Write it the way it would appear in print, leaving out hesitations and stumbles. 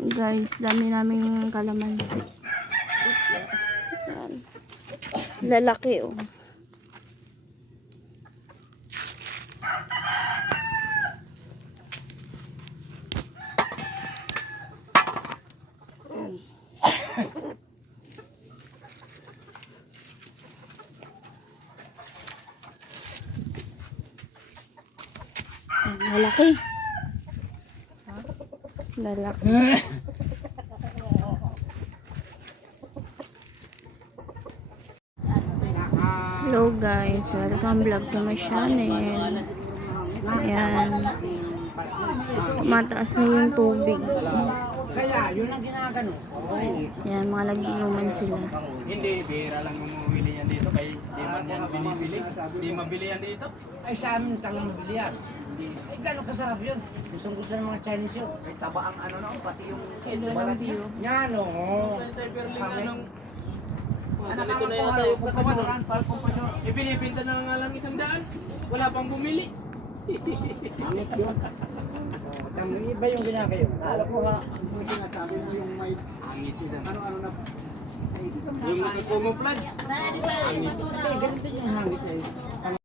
Guys, dami naming kalamansi. Yan. Lalaki oh. Lalaki. Lalaki. Hello guys, welcome vlog to my channel. Ayan. Mataas na yung tubig. Kaya, yun ang ginagano. Ayan, mga nag-inuman sila. Hindi, bihira lang mamumili yan dito. Kaya di man yan binibili. Di mabili yan dito. Ay, sa amin talang bilihan. Ay, gano'ng kasarap yun. Gustong-gusto ng mga Chinese yun. Ay, taba ang ano na, pati yung Walang view. Yan, oo. Tayo Berlin anong... Ano Ganito na yata yung katawan. Ibinibinta na nga lang 100. Wala pang bumili. Pangit yun. Tamang iba yung ginagayo. Alam ko nga, yung sinasabi mo yung may Angit yun. ano-ano na. Ay, di ka Yung nakakumo plugs. Ay, ganito yung hangit na yun.